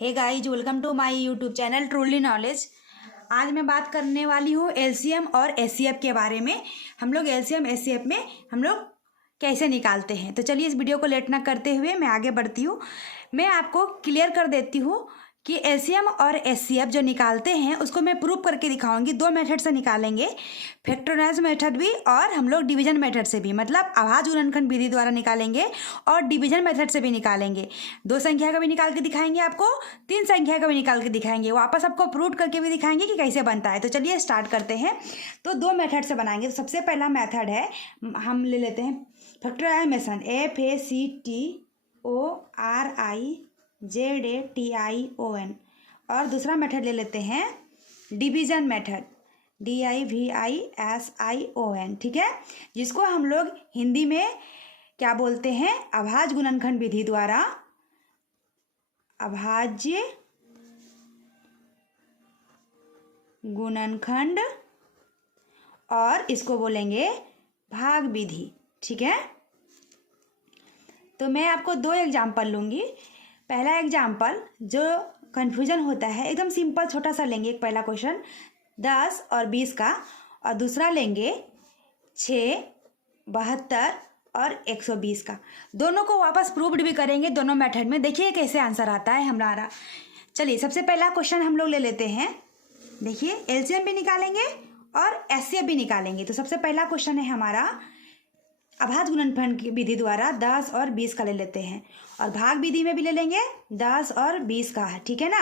Hey guys, welcome to my YouTube channel truly knowledge. आज मैं बात करने वाली हूँ एलसीएम और एचसीएफ के बारे में। हम लोग एलसीएम एचसीएफ में हम लोग कैसे निकालते हैं। तो चलिए इस वीडियो को लेट ना करते हुए मैं आगे बढ़ती हूँ। मैं आपको क्लियर कर देती हूँ कि एलसीएम और एचसीएफ जो निकालते हैं उसको मैं प्रूफ करके दिखाऊंगी। दो मेथड से निकालेंगे, फैक्टराइज मेथड भी और हम लोग डिवीजन मेथड से भी, मतलब अभाज्य गुणनखंड विधि द्वारा निकालेंगे और डिवीजन मेथड से भी निकालेंगे। दो संख्या का भी निकाल के दिखाएंगे आपको, तीन संख्या का भी निकाल के दिखाएंगे, वापस आपको प्रूफ करके भी दिखाएंगे कि कैसे बनता है। तो चलिए स्टार्ट करते हैं। तो दो मेथड से बनाएंगे। तो सबसे पहला मेथड है, हम ले लेते हैं फैक्टराइजेशन, FACTORIZATION, और दूसरा मेथड ले लेते हैं डिवीजन मेथड, DIVISION। ठीक है, जिसको हम लोग हिंदी में क्या बोलते हैं, अभाज्य गुणनखंड विधि द्वारा, अभाज्य गुणनखंड, और इसको बोलेंगे भाग विधि। ठीक है, तो मैं आपको दो एग्जाम्पल लूँगी। पहला एग्जाम्पल जो कन्फ्यूजन होता है, एकदम सिंपल छोटा सा लेंगे। एक पहला क्वेश्चन 10 और 20 का, और दूसरा लेंगे 6, 72 और 120 का। दोनों को वापस प्रूव्ड भी करेंगे दोनों मेथड में। देखिए कैसे आंसर आता है हमारा। चलिए सबसे पहला क्वेश्चन हम लोग ले लेते हैं। देखिए एलसीएम भी निकालेंगे और एचसीएफ भी निकालेंगे। तो सबसे पहला क्वेश्चन है हमारा अभाज्य गुणनखंड की विधि द्वारा 10 और 20 का ले लेते हैं, और भाग विधि में भी ले लेंगे 10 और 20 का। ठीक है ना।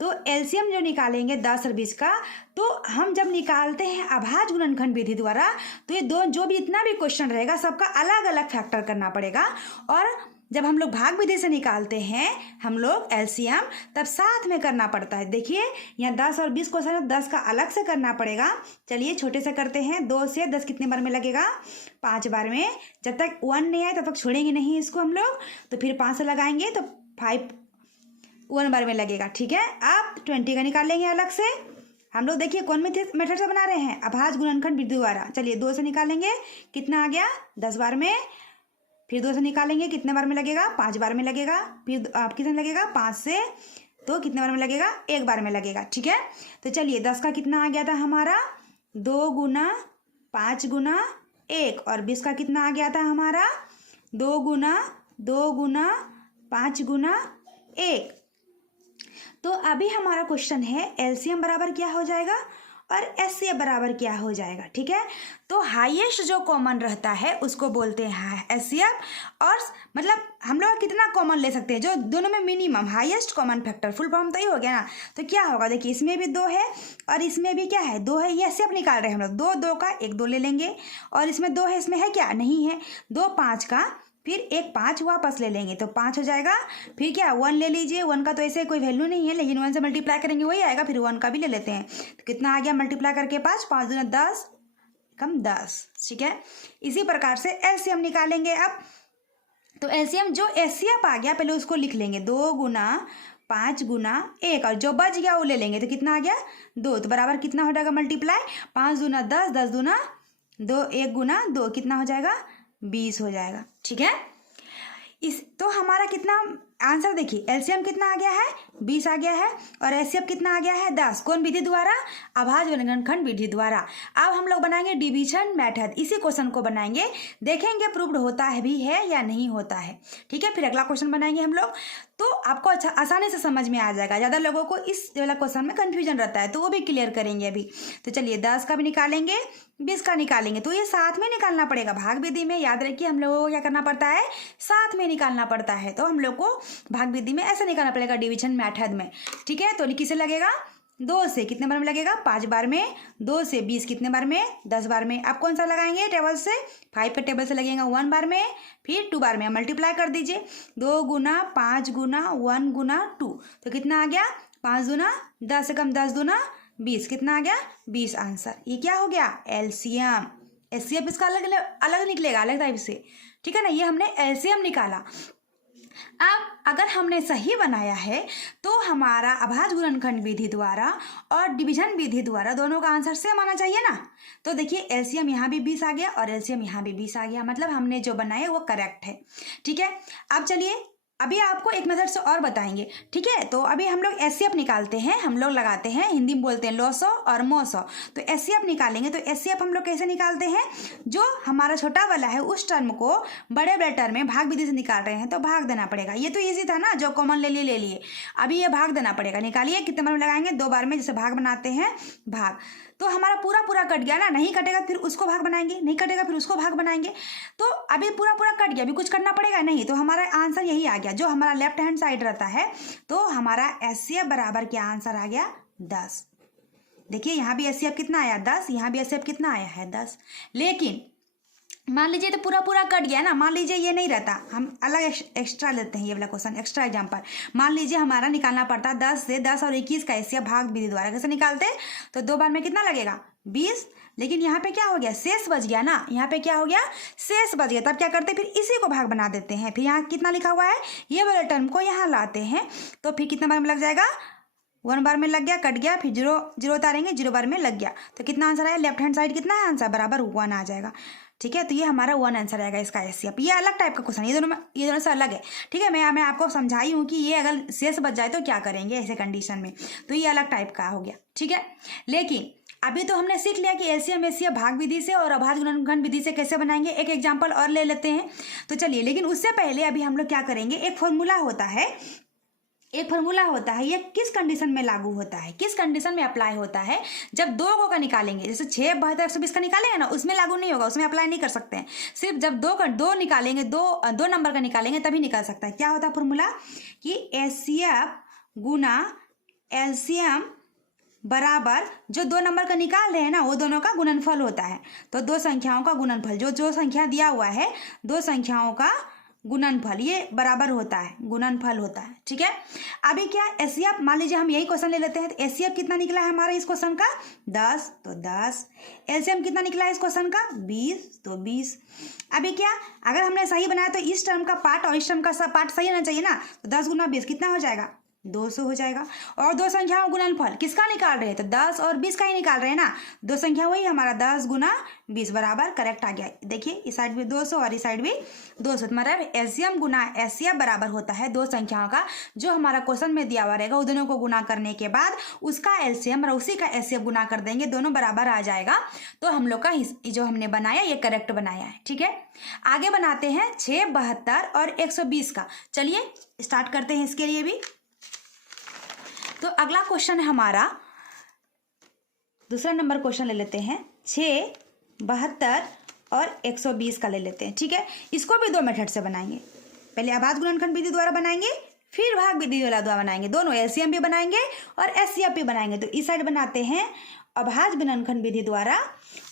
तो एलसीएम जो निकालेंगे 10 और 20 का, तो हम जब निकालते हैं अभाज्य गुणनखंड विधि द्वारा, तो ये दो जो भी इतना भी क्वेश्चन रहेगा सबका अलग अलग फैक्टर करना पड़ेगा। और जब हम लोग भाग विधि से निकालते हैं हम लोग एलसीएम, तब साथ में करना पड़ता है। देखिए यहाँ 10 और 20 क्वेश्चन है, 10 का अलग से करना पड़ेगा। चलिए छोटे से करते हैं। 2 से 10 कितने बार में लगेगा, 5 बार में। जब तक 1 नहीं आए तब तक छोड़ेंगे नहीं इसको हम लोग। तो फिर 5 से लगाएंगे तो 1 बार में लगेगा। ठीक है, आप 20 का निकालेंगे अलग से। हम लोग देखिए कौन मेथड से बना रहे हैं, अभाज्य गुणनखंड विधि द्वारा। चलिए 2 से निकालेंगे, कितना आ गया, 10 बार में। फिर 2 से निकालेंगे, कितने बार में लगेगा, 5 बार में लगेगा। फिर आप कितने लगेगा, 5 से तो कितने बार में लगेगा, 1 बार में लगेगा। ठीक है, तो चलिए 10 का कितना आ गया था हमारा, 2 गुना 5 गुना 1, और 20 का कितना आ गया था हमारा, 2 गुना 5 गुना 1। तो अभी हमारा क्वेश्चन है एलसीएम बराबर क्या हो जाएगा और एचसीएफ बराबर क्या हो जाएगा। ठीक है, तो हाईएस्ट जो कॉमन रहता है उसको बोलते हैं एचसीएफ, और मतलब हम लोग कितना कॉमन ले सकते हैं, जो दोनों में minimum highest common factor, full form तो ही हो गया ना। तो क्या होगा, देखिए इसमें भी 2 है और इसमें भी क्या है, 2 है। ये एचसीएफ निकाल रहे हैं हम लोग। 2 2 का 1 2 ले लेंगे, और इसमें 2 है, इसमें है क्या, नहीं है। 2 5 का, फिर 1 5 वापस ले लेंगे तो 5 हो जाएगा। फिर क्या, 1 ले लीजिए। 1 का तो ऐसे कोई वैल्यू नहीं है, लेकिन 1 से मल्टीप्लाई करेंगे वही आएगा। फिर 1 का भी ले लेते हैं, तो कितना आ गया, मल्टीप्लाई करके 5 5 दूना 10 कम 10। ठीक है, इसी प्रकार से एलसीएम निकालेंगे अब। तो एलसीएम जो एचसीएफ आ गया पहले उसको लिख लेंगे, 2 गुना 5 गुना 1, और जो बच गया वो ले लेंगे। तो कितना आ गया, 2। तो बराबर कितना हो जाएगा, मल्टीप्लाई 5 दूना 10, 10 दूना 2, 1 गुना 2, कितना हो जाएगा, 20 हो जाएगा। ठीक है, इस तो हमारा कितना आंसर, देखिए एलसीएम कितना आ गया है, 20 आ गया है, और एचसीएफ कितना आ गया है, 10। कौन विधि द्वारा, अभाज्य गुणनखंड विधि द्वारा। अब हम लोग बनाएंगे डिवीजन मेथड, इसी क्वेश्चन को बनाएंगे, देखेंगे प्रूव्ड होता है भी है या नहीं होता है। ठीक है, फिर अगला क्वेश्चन बनाएंगे हम लोग, तो आपको अच्छा आसानी से समझ में आ जाएगा। ज़्यादा लोगों को इस वाला क्वेश्चन में कन्फ्यूजन रहता है, तो वो भी क्लियर करेंगे अभी। तो चलिए 10 का भी निकालेंगे, 20 का निकालेंगे, तो ये साथ में निकालना पड़ेगा। भाग विधि में याद रखिए हम लोगों को क्या करना पड़ता है, साथ में निकालना पड़ता है। तो हम लोग को भाग विधि में ऐसा निकालना पड़ेगा डिवीजन मेथड में। ठीक है, तो किससे लगेगा, 2 से कितने बार में लगेगा, 5 बार में। 2 से 20 कितने बार में, 10 बार में। आप कौन सा लगाएंगे, टेबल से, 5 पे टेबल से लगेगा 1 बार में, फिर 2 बार में। मल्टीप्लाई कर दीजिए, 2 गुना 5 गुना 1 गुना 2, तो कितना आ गया, 5 दूना 10 से कम 10 दूना 20, कितना आ गया, 20 आंसर। ये क्या हो गया, एलसीएम। एचसीएफ इसका अलग अलग निकलेगा, अलग टाइप से। ठीक है ना, ये हमने एलसीएम निकाला। अब अगर हमने सही बनाया है तो हमारा अभाज्य गुणनखंड विधि द्वारा और डिवीजन विधि द्वारा दोनों का आंसर सेम आना चाहिए ना। तो देखिए एलसीएम यहाँ भी 20 आ गया और एलसीएम यहाँ भी 20 आ गया, मतलब हमने जो बनाया वो करेक्ट है। ठीक है, अब चलिए अभी आपको एक मेथड से और बताएंगे, ठीक है। तो अभी हम लोग एचसीएफ निकालते हैं, हम लोग लगाते हैं, हिंदी में बोलते हैं लॉसो और मोसो। तो एचसीएफ निकालेंगे, तो एचसीएफ हम लोग कैसे निकालते हैं, जो हमारा छोटा वाला है उस टर्म को बड़े बड़े टर्म में भाग विधि से निकाल रहे हैं तो भाग देना पड़ेगा। ये तो ईजी था ना, जो कॉमन ले लिए। अभी ये भाग देना पड़ेगा। निकालिए, कितने बार में लगाएंगे, 2 बार में, जैसे भाग बनाते हैं भाग। तो हमारा पूरा कट गया ना, नहीं कटेगा फिर उसको भाग बनाएंगे, नहीं कटेगा फिर उसको भाग बनाएंगे। तो अभी पूरा कट गया, अभी कुछ करना पड़ेगा नहीं। तो हमारा आंसर यही आ गया, जो हमारा लेफ्ट हैंड साइड रहता है। तो हमारा एचसीएफ बराबर क्या आंसर आ गया, 10। देखिए यहाँ भी एचसीएफ कितना आया, 10, यहाँ भी एचसीएफ कितना आया है, 10। लेकिन मान लीजिए तो पूरा कट गया ना, मान लीजिए ये नहीं रहता, हम अलग एक्स्ट्रा लेते हैं ये वाला क्वेश्चन, एक्स्ट्रा एग्जांपल। मान लीजिए हमारा निकालना पड़ता 10 से 10 और 21 का एचसीएफ भाग विधि द्वारा। कैसे निकालते, तो 2 बार में कितना लगेगा, 20। लेकिन यहाँ पे क्या हो गया, शेष बच गया ना, यहाँ पे क्या हो गया, शेष बच गया। तब क्या करते हैं, फिर इसी को भाग बना देते हैं। फिर यहाँ कितना लिखा हुआ है, ये वाले टर्म को यहाँ लाते हैं। तो फिर कितना बार में लग जाएगा, 1 बार में लग गया, कट गया, फिर 0 उतारेंगे, 0 बार में लग गया। तो कितना आंसर आया, लेफ्ट हैंड साइड कितना है आंसर, बराबर 1 आ जाएगा। ठीक है, तो ये हमारा 1 आंसर आएगा इसका एचसीएफ। ये अलग टाइप का क्वेश्चन, ये दोनों से अलग है। ठीक है, मैं आपको समझाई हूँ कि ये अगर शेष बच जाए तो क्या करेंगे ऐसे कंडीशन में। तो ये अलग टाइप का हो गया। ठीक है, लेकिन अभी तो हमने सीख लिया कि एलसीएम एचसीएफ भाग विधि से और अभाज्य गुणनखंड विधि से कैसे बनाएंगे। एक एग्जाम्पल और ले लेते हैं। तो चलिए, लेकिन उससे पहले अभी हम लोग क्या करेंगे, एक फॉर्मूला होता है, ये किस कंडीशन में लागू होता है, किस कंडीशन में अप्लाई होता है, जब 2 का निकालेंगे। जैसे 6, 72, 120 का निकालेंगे ना, उसमें लागू नहीं होगा, उसमें अप्लाई नहीं कर सकते हैं। सिर्फ जब 2 निकालेंगे, दो नंबर का निकालेंगे तभी निकाल सकता है। क्या होता है फॉर्मूला, कि एचसीएफ गुना एलसीएम बराबर जो 2 नंबर का निकाल रहे हैं ना, वो दोनों का गुणनफल होता है। तो 2 संख्याओं का गुणनफल, जो संख्या दिया हुआ है 2 संख्याओं का गुणनफल, ये बराबर होता है, गुणनफल होता है। ठीक है, अभी क्या एचसीएफ, मान लीजिए हम यही क्वेश्चन ले लेते हैं। तो एचसीएफ कितना निकला है हमारा इस क्वेश्चन का, 10, तो 10। एलसीएम कितना निकला है इस क्वेश्चन का, 20, तो 20। अभी क्या, अगर हमने सही बनाया तो इस टर्म का पार्ट और इस टर्म का पार्ट सही होना चाहिए ना। तो 10 गुना 20 कितना हो जाएगा, 200 हो जाएगा। और 2 संख्याओं गुणनफल किसका निकाल रहे हैं, तो 10 और 20 का ही निकाल रहे हैं ना। 2 संख्या वही हमारा 10 गुना 20 बराबर करेक्ट आ गया। देखिए इस साइड भी 200 और इस साइड भी 200। मतलब एलसीएम गुना एचसीएफ बराबर होता है 2 संख्याओं का, जो हमारा क्वेश्चन में दिया हुआ रहेगा उन दोनों को गुना करने के बाद उसका एलसीएम और उसी का एचसीएफ गुना कर देंगे, दोनों बराबर आ जाएगा। तो हम लोग का जो हमने बनाया ये करेक्ट बनाया है। ठीक है, आगे बनाते हैं 6, 72 और 120 का। चलिए स्टार्ट करते हैं इसके लिए भी। तो अगला क्वेश्चन है हमारा, दूसरा नंबर क्वेश्चन ले लेते हैं, 6, 72 और 120 का ले लेते हैं। ठीक है, इसको भी 2 मेथड से बनाएंगे। पहले अभाज्य गुणनखंड विधि द्वारा बनाएंगे, फिर भाग विधि वाला द्वारा बनाएंगे। दोनों एलसीएम भी बनाएंगे और एचसीएफ भी बनाएंगे। तो इस साइड बनाते हैं अभाज्य गुणनखंड विधि द्वारा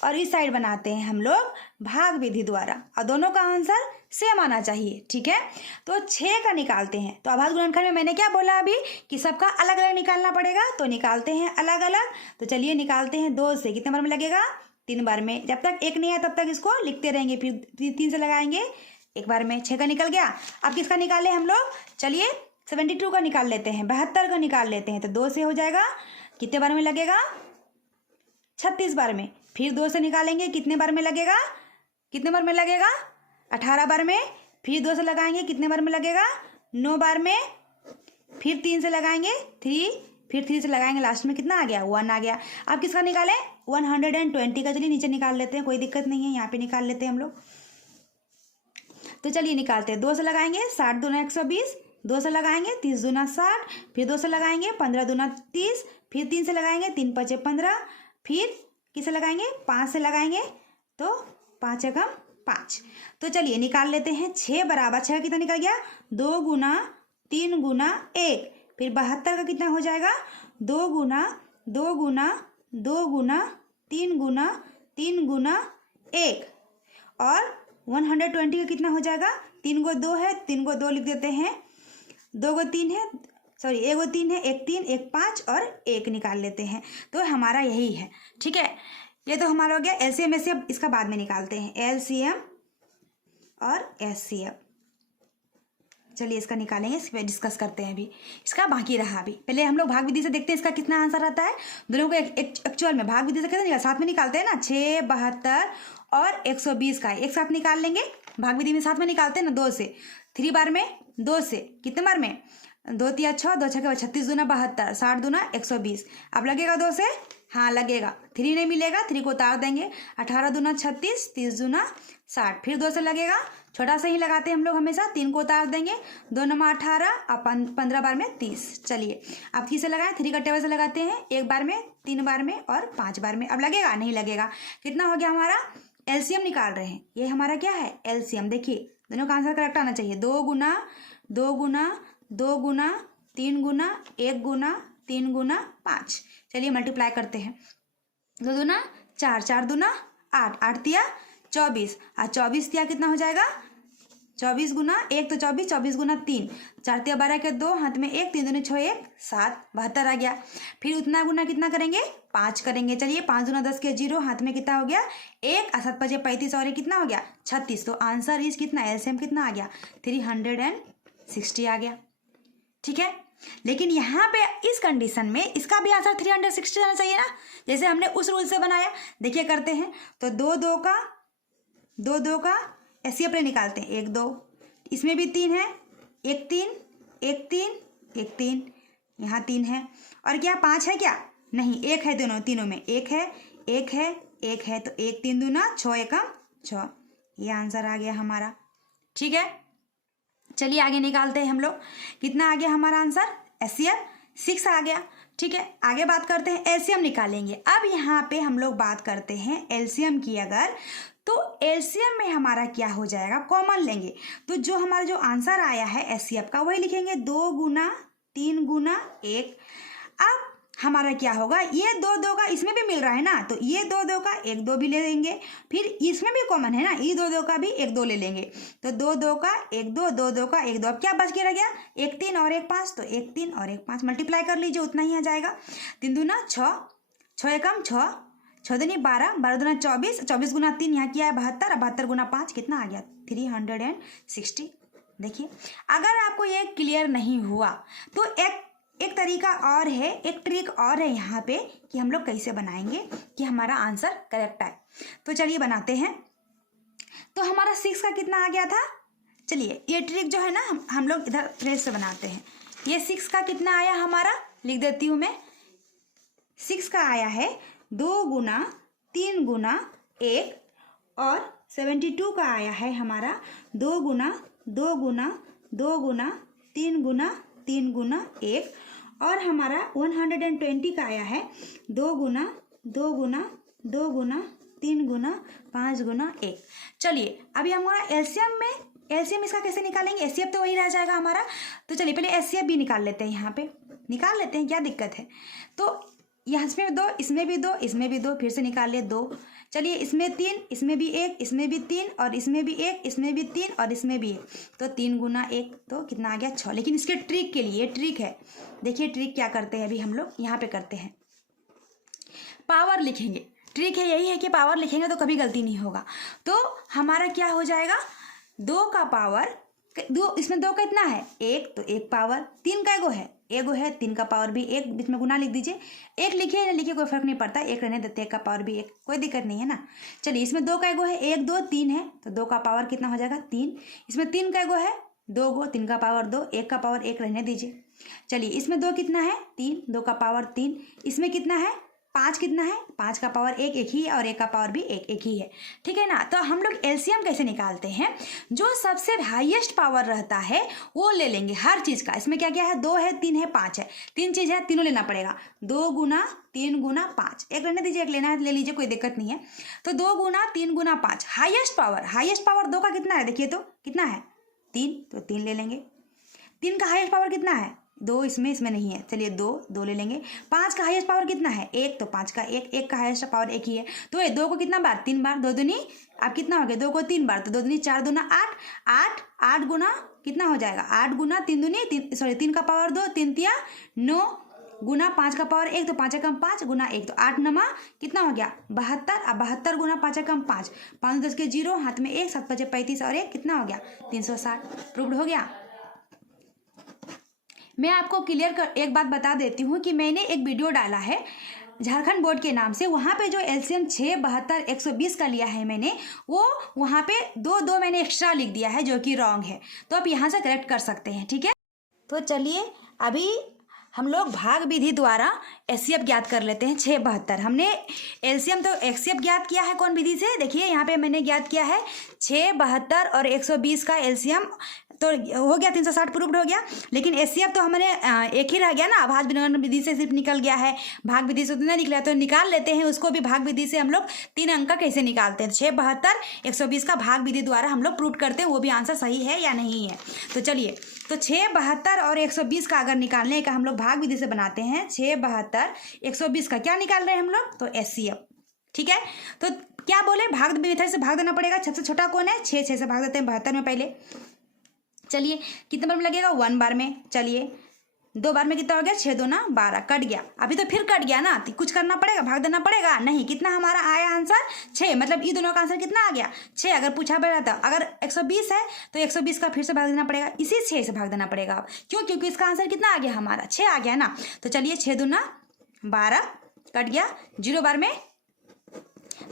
और इस साइड बनाते हैं हम लोग भाग विधि द्वारा, और दोनों का आंसर सेम आना चाहिए। ठीक है, तो 6 का निकालते हैं। तो अभाज्य गुणनखंड में मैंने क्या बोला अभी, कि सबका अलग अलग निकालना पड़ेगा। तो निकालते हैं अलग अलग। तो चलिए निकालते हैं 2 से, कितने बार में लगेगा, 3 बार में। जब तक 1 नहीं आया तब तक इसको लिखते रहेंगे, फिर 3 से लगाएंगे, 1 बार में 6 का निकल गया। अब किसका निकाले हम लोग, चलिए 72 का निकाल लेते हैं, 72 का निकाल लेते हैं। तो 2 से हो जाएगा, कितने बार में लगेगा, 36 बार में। फिर 2 से निकालेंगे, कितने बार में लगेगा, 18 बार में। फिर 2 से लगाएंगे, कितने बार में लगेगा, 9 बार में। फिर 3 से लगाएंगे, 3, फिर 3 से लगाएंगे, लास्ट में कितना आ गया, 1 आ गया। अब किसका निकालें, 120 का। चलिए नीचे निकाल लेते हैं, कोई दिक्कत नहीं है, यहाँ पे निकाल लेते हैं हम लोग। तो चलिए निकालते हैं, 2 से लगाएंगे, 60 दूना 120, 2 से लगाएंगे, 30 दूना 60, फिर 2 से लगाएंगे, 15 दूना 30, फिर 3 से लगाएंगे, 3 5 15, फिर किसे लगाएंगे, 5 से लगाएंगे, तो 5 एकम 5। तो चलिए निकाल लेते हैं, 6 बराबर, 6 का कितना निकल गया, 2 गुना 3 गुना 1। फिर 72 का कितना हो जाएगा, 2 गुना 2 गुना 2 गुना 3 गुना 3 गुना 1। और 120 का कितना हो जाएगा, 3 को 2 है, 3 को 2 लिख देते हैं, 2 को 3 है, सॉरी 1 को 3 है, 1 3 1 5 और 1 निकाल लेते हैं। तो हमारा यही है। ठीक है, ये तो हमारा हो गया एलसीएम एचसीएफ। इसका बाद में निकालते हैं एलसीएम और एचसीएफ। चलिए इसका निकालेंगे, इस पर डिस्कस करते हैं। अभी इसका बाकी रहा, अभी पहले हम लोग भाग विधि से देखते हैं इसका कितना आंसर आता है। दोनों को एक्चुअल में भाग विधि से कैसे निकाल, साथ में निकालते हैं ना, 6, 72 और 120 का एक साथ निकाल लेंगे। भाग विधि में साथ में निकालते हैं ना, 2 से 3 बार में 2 से कितने बार में, 2 तिया 6, 2 छक्के 36 दूना 72, 60 दूना 120। अब लगेगा 2 से, हाँ लगेगा। 3 नहीं मिलेगा, 3 को उतार देंगे। 18 दूना 36, 30 दूना 60, फिर 2 से लगेगा, छोटा सा ही लगाते हैं हम लोग हमेशा। 3 को उतार देंगे, 2 नमा 18, अब 15 बार में 30। चलिए अब किसे लगाएं, 3 का टेबल से लगाते हैं, 1 बार में, 3 बार में और 5 बार में। अब लगेगा, नहीं लगेगा। कितना हो गया हमारा, एलसीएम निकाल रहे हैं। ये हमारा क्या है, एलसीएम। देखिए दोनों का आंसर करेक्ट आना चाहिए। 2 गुना 2 गुना 2 गुना 3 गुना 1 गुना 3 गुना 5। चलिए मल्टीप्लाई करते हैं। 2 दूना 4, 4 दूना 8, 8 तिया 24, और 24 तिया कितना हो जाएगा, 24 गुना 1 तो 24, 24 गुना 3, 4 तिया 12 के 2, हाथ में 1, 3 दूनी 6, 1 7, 72 आ गया। फिर उतना गुना कितना करेंगे, 5 करेंगे। चलिए 5 दूना 10 के 0, हाथ में कितना हो गया 1, 7 5 35 और 1 कितना हो गया 36। तो आंसर इज कितना, एलसीएम कितना आ गया, 360 आ गया। ठीक है, लेकिन यहाँ पे इस कंडीशन में इसका भी आंसर 360 आना चाहिए ना, जैसे हमने उस रूल से बनाया। देखिए करते हैं, तो 2 2 का ऐसे अपने निकालते हैं। 1 2, इसमें भी 3 है, 1 3 1 3 1 3, यहाँ 3 है, और क्या 5 है क्या, नहीं 1 है, दोनों तीनों में 1 है 1 है 1 है, तो 1 3 दूना 6 एकम 6, ये आंसर आ गया हमारा। ठीक है, चलिए आगे निकालते हैं हम लोग। कितना आ गया हमारा आंसर, एलसीएम 6 आ गया। ठीक है, आगे बात करते हैं, एलसीएम निकालेंगे। अब यहाँ पे हम लोग बात करते हैं एलसीएम की। अगर तो एलसीएम में हमारा क्या हो जाएगा, कॉमन लेंगे, तो जो हमारा जो आंसर आया है एलसीएम का वही लिखेंगे, 2 गुना 3 गुना 1। अब हमारा क्या होगा, ये 2 2 का इसमें भी मिल रहा है ना, तो ये 2 2 का 1 2 भी ले लेंगे। फिर इसमें भी कॉमन है ना, ये 2 2 का भी 1 2 ले लेंगे, तो 2 2 का 1 2, 2 2 का 1 2। अब क्या बच के रह गया, 1 3 और 1 5, तो 1 3 और 1 5 मल्टीप्लाई कर लीजिए, उतना ही आ जाएगा। 3 दूना 6, 6 एकम 6, 6 दूनी 12, 12 दूना 24, 24 गुना 3 यहाँ किया है 72, 72 गुना 5 कितना आ गया 360। देखिए अगर आपको ये क्लियर नहीं हुआ तो एक तरीका और है, एक ट्रिक और है यहाँ पे कि हम लोग कैसे बनाएंगे कि हमारा आंसर करेक्ट आए। तो चलिए बनाते हैं। तो हमारा 6 का कितना आ गया था, चलिए ये ट्रिक जो है ना हम लोग इधर ट्रेस से बनाते हैं। ये 6 का कितना आया हमारा, लिख देती हूँ मैं। 6 का आया है 2 गुना 3 गुना 1, और 72 का आया है हमारा 2 गुना 2 गुना 2 गुना 3 गुना 3 गुना 1, और हमारा 120 का आया है 2 गुना 2 गुना 2 गुना 3 गुना 5 गुना 1। चलिए अभी हमारा एलसीएम इसका कैसे निकालेंगे, एचसीएफ तो वही रह जाएगा हमारा। तो चलिए पहले एचसीएफ भी निकाल लेते हैं, यहाँ पे निकाल लेते हैं, क्या दिक्कत है। तो यहाँ इसमें 2, इसमें भी 2, इसमें भी 2, फिर से निकाल ले 2। चलिए इसमें 3, इसमें भी 1, इसमें भी 3, और इसमें भी 1, इसमें भी 3, और इसमें भी 1, तो 3 गुना 1 तो कितना आ गया 6। लेकिन इसके ट्रिक के लिए ट्रिक है, देखिए ट्रिक क्या करते हैं अभी हम लोग यहाँ पे करते हैं, पावर लिखेंगे। ट्रिक है यही है कि पावर लिखेंगे तो कभी गलती नहीं होगा। तो हमारा क्या हो जाएगा, 2 का पावर 2, इसमें 2 का इतना है 1, तो 1 पावर, 3 का एगो है 3 का पावर भी 1, बीच में गुना लिख दीजिए। 1 लिखिए ना लिखिए कोई फर्क नहीं पड़ता, 1 रहने देते, 1 का पावर भी 1, कोई दिक्कत नहीं है ना। चलिए इसमें 2 का एगो है 1 2 3 है, तो 2 का पावर कितना हो जाएगा 3। इसमें 3 का एगो है 2 गो, 3 का पावर 2, 1 का पावर 1 रहने दीजिए। चलिए इसमें 2 कितना है 3, 2 का पावर 3। इसमें कितना है 5, कितना है 5 का पावर 1 1 ही है, और 1 का पावर भी 1 1 ही है, ठीक है ना। तो हम लोग एलसीएम कैसे निकालते हैं, जो सबसे हाईएस्ट पावर रहता है वो ले लेंगे हर चीज़ का। इसमें क्या क्या है, 2 है 3 है 5 है, 3 चीज़ है, तीनों लेना पड़ेगा। 2 गुना 3 गुना 5, 1 रहने दीजिए, 1 लेना है ले लीजिए, कोई दिक्कत नहीं है। तो 2 गुना 3 गुना 5 हाईएस्ट पावर 2 का कितना है, देखिए तो कितना है 3, तो 3 ले लेंगे। 3 का हाईएस्ट पावर कितना है 2, इसमें नहीं है, चलिए 2 ले लेंगे। 5 का हाईएस्ट पावर कितना है 1, तो 5 का 1 का हाईएस्ट पावर 1 ही है। तो ये 2 को कितना बार 3 बार, 2 दूनी अब कितना हो गया 2 को 3 बार, तो 2 दूनी 4 दूना 8, 8 गुना कितना हो जाएगा 8 गुना 3 दूनी 3 का पावर 2, 3 तिया 9 गुना 5 का पावर 1, तो 5 एकम 5 गुना 1, तो 8 नमा कितना हो गया 72। अब 72 गुना 5 एकम 5, 5 10 के 0, हाथ में 1, 7 5 35 और 1 कितना हो गया 360। प्रूव्ड हो गया। मैं आपको क्लियर कर एक बात बता देती हूँ कि मैंने एक वीडियो डाला है झारखंड बोर्ड के नाम से, वहाँ पे जो एलसीएम 6, 72, 120 का लिया है मैंने, वो वहाँ पे 2 मैंने एक्स्ट्रा लिख दिया है जो कि रॉन्ग है। तो आप यहाँ से करेक्ट कर सकते हैं, ठीक है। तो चलिए अभी हम लोग भाग विधि द्वारा एचसीएफ ज्ञात कर लेते हैं। 6, 72 हमने एलसीएम तो एचसीएफ ज्ञात किया है कौन विधि से, देखिए यहाँ पे मैंने ज्ञात किया है 6, 72 और 120 का एलसीएम तो हो गया, 360 प्रूव्ड हो गया। लेकिन एचसीएफ तो हमने एक ही रह गया ना, आभास विनिमय विधि से सिर्फ निकल गया है, भाग विधि से उतना निकला, तो निकाल लेते हैं उसको भी। भाग विधि से हम लोग 3 अंक का कैसे निकालते हैं, 6, 72, 120 का भाग विधि द्वारा हम लोग प्रूव करते हैं, वो भी आंसर सही है या नहीं है। तो चलिए, तो 6, 72 और 120 का अगर निकालने का हम लोग भाग विधि से बनाते हैं, 6, 72, 120 का क्या निकाल रहे हैं हम लोग, तो एचसीएफ, ठीक है। तो क्या बोले, भाग विधि से भाग देना पड़ेगा। सबसे छोटा कौन है, 6 से भाग देते हैं 72 में पहले। चलिए कितने बार में लगेगा, 1 बार में। चलिए 2 बार में कितना हो गया, 6 2 ना 12, कट गया। अभी तो फिर कट गया ना, तो कुछ करना पड़ेगा, भाग देना पड़ेगा। नहीं, कितना हमारा आया आंसर, 6, मतलब ये दोनों का आंसर कितना आ गया, 6। अगर पूछा पड़ा था, अगर 120 है तो 120 का फिर से भाग देना पड़ेगा, इसी 6 से भाग देना पड़ेगा। क्यों, क्योंकि इसका आंसर कितना आ गया हमारा, 6 आ गया ना। तो चलिए 6 2 ना 12, कट गया। 0 बार में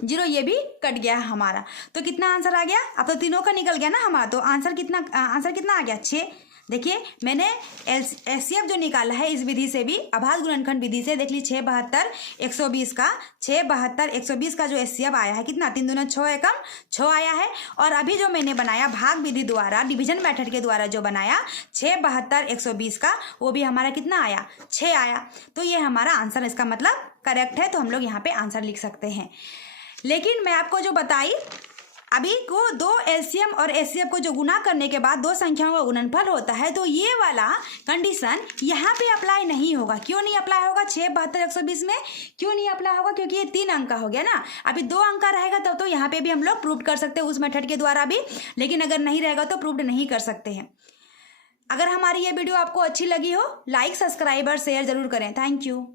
0, ये भी कट गया हमारा। तो कितना आंसर आ गया, अब तो तीनों का निकल गया ना हमारा। तो आंसर कितना आ गया, 6। देखिए मैंने एचसीएफ जो निकाला है इस विधि से भी, आभास गुणनखंड विधि से, देख ली 6, 72, 120 का, 6, 72, 120 का जो एचसीएफ आया है कितना, 3 दूना 6 एकम 6 आया है। और अभी जो मैंने बनाया भाग विधि द्वारा, डिवीजन मेथड के द्वारा जो बनाया 6, 72, 120 का, वो भी हमारा कितना आया, 6 आया। तो ये हमारा आंसर, इसका मतलब करेक्ट है। तो हम लोग यहाँ पे आंसर लिख सकते हैं। लेकिन मैं आपको जो बताई अभी को, 2 एलसीएम और एचसीएफ को जो गुना करने के बाद 2 संख्याओं का गुणनफल होता है, तो ये वाला कंडीशन यहाँ पे अप्लाई नहीं होगा। क्यों नहीं अप्लाई होगा, 6, 72, 120 में क्यों नहीं अप्लाई होगा, क्योंकि ये 3 अंक का हो गया ना। अभी 2 अंक का रहेगा तब तो यहाँ पे भी हम लोग प्रूव कर सकते हैं उस मेथड के द्वारा भी, लेकिन अगर नहीं रहेगा तो प्रूव नहीं कर सकते हैं। अगर हमारी ये वीडियो आपको अच्छी लगी हो, लाइक, सब्सक्राइब और शेयर जरूर करें। Thank you.